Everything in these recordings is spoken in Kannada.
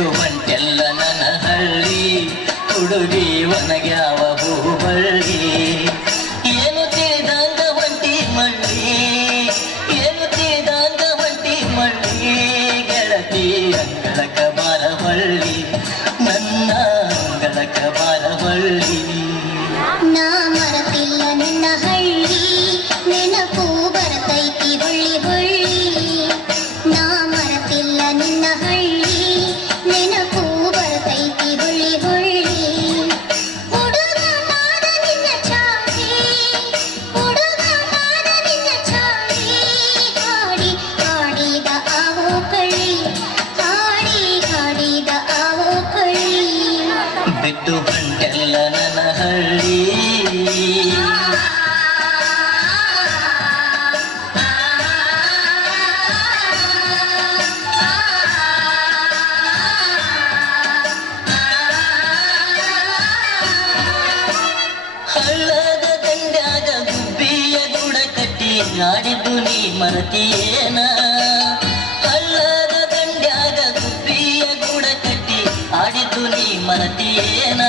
ಬಿಟ್ಟು ಹೊಂಟೆಲ್ಲ ನನ್ನ ಹಳ್ಳಿ ಹುಡುಗಿ ಒನಗ್ಯಾವ ಹೂಬಳ್ಳಿ ಏನು ತಿಳಿದಂಗ ಹೊಂಟಿ ಮಳ್ಳಿ ಏನು ತಿಳಿದಂಗ ಹೊಂಟಿ ಮಳ್ಳಿ ಗೆಳತಿ ಅಂಗಳಕ ಬಾರ ಹೊಳ್ಳಿ ನನ್ನ ಅಂಗಳಕ ಬಾರ ಹೊಳ್ಳಿ ನಾ ಮರತಿಲ್ಲ ನಿನ್ನ ಹಳ್ಳಿ ನೆನಪು ಬರತೈತಿ ಹೊಳ್ಳಿ ಹೊಳ್ಳಿ ನಾ ಮರತಿಲ್ಲ ನಿನ್ನ ಹಳ್ಳಿ ನೆನಪು ಬರತೈತಿ ಹೊಳ್ಳಿ ಹೊಳ್ಳಿ ಹುಡುಗ ಮಾದ ನಿನ್ನ ಚಾಳಿ ಹುಡುಗ ಮಾದ ನಿನ್ನ ಚಾಳಿ ಹಾಡಿ ಹಾಡಿದ ಆವೋ ಕಳ್ಳಿ ಹಾಡಿ ಹಾಡಿದ ಆವೋ ಕಳ್ಳಿ ಬಿಟ್ಟು ಹೊಂಟೆಲ್ಲ ನನ್ನ ಹಳ್ಳಿ ಹಳ್ಳದ ದಂಡ್ಯಾಗ ಗುಬ್ಬಿಯ ಗುಡ ಕಟ್ಟಿ ಆಡಿದ್ದು ನೀ ಮರತಿಯೇನ ಹಳ್ಳದ ದಂಡ್ಯಾಗ ಗುಬ್ಬಿಯ ಗುಡ ಕಟ್ಟಿ ಆಡಿದ್ದು ನೀ ಮರತಿಯೇನ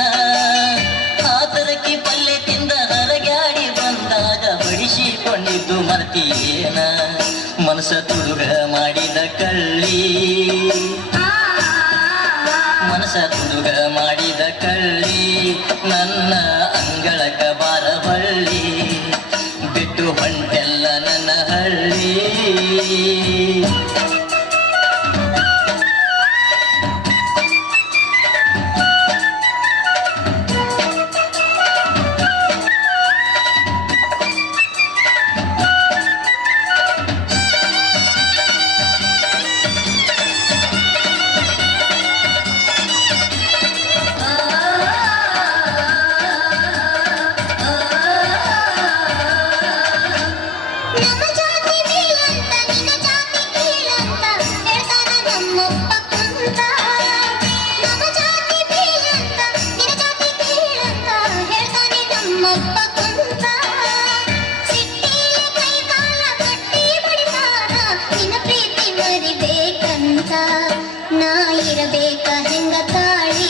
ಆತರಕಿ ಪಲ್ಲೆ ತಿಂದ ಹರಗಾಡಿ ಬಂದಾಗ ಬಡಿಸಿಕೊಂಡಿದ್ದು ಮರತಿಯೇನ ಮನಸ ತುಡುಗ ಮಾಡಿದ ಕಳ್ಳಿ ಮನಸ ತುಡುಗ ಮಾಡಿದ ಕಳ್ಳಿ ನನ್ನ ಅಂಗಳಕ ಬಾರ ಹೊಳ್ಳಿ ಬಿಟ್ಟು ಹೊಂಟೆಲ್ಲ ನನ್ನ ಹಳ್ಳಿ ನಮ್ಮ ಜಾತಿ ಬೀಳಂತ ನಿನ್ನ ಜಾತಿ ಕೀಳಂತ ಹೇಳ್ತಾನ ನಮ್ಮಪ್ಪ ಕುಂತ ನಮ್ಮ ಜಾತಿ ಬೀಳಂತ ನಿನ್ನ ಜಾತಿ ಕೀಳಂತ ಹೇಳ್ತಾನೆ ನಮ್ಮಪ್ಪ ಕುಂತ ಸಿಟ್ಟಿಲೆ ಕೈ ಕಾಲ ಕಟ್ಟಿ ಬಡಿತಾನ ನಿನ್ನ ಪ್ರೀತಿ ಮರಿಬೇಕಂತ ನಾ ಇರಬೇಕ ಹೆಂಗ ತಾಳಿ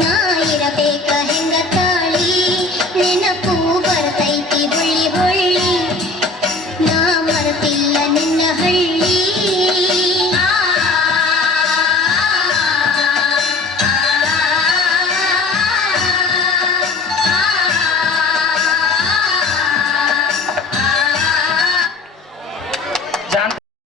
ನಾ ಇರಬೇಕ ಹೆಂಗ ತಾಳಿ ನೆನಪು ಬರ್ತೈತಿ ಹೊಳ್ಳಿ ಹೊಳ್ಳಿ ನಾ ಮರತಿಲ್ಲ ನಿನ್ನ ಹಳ್ಳಿ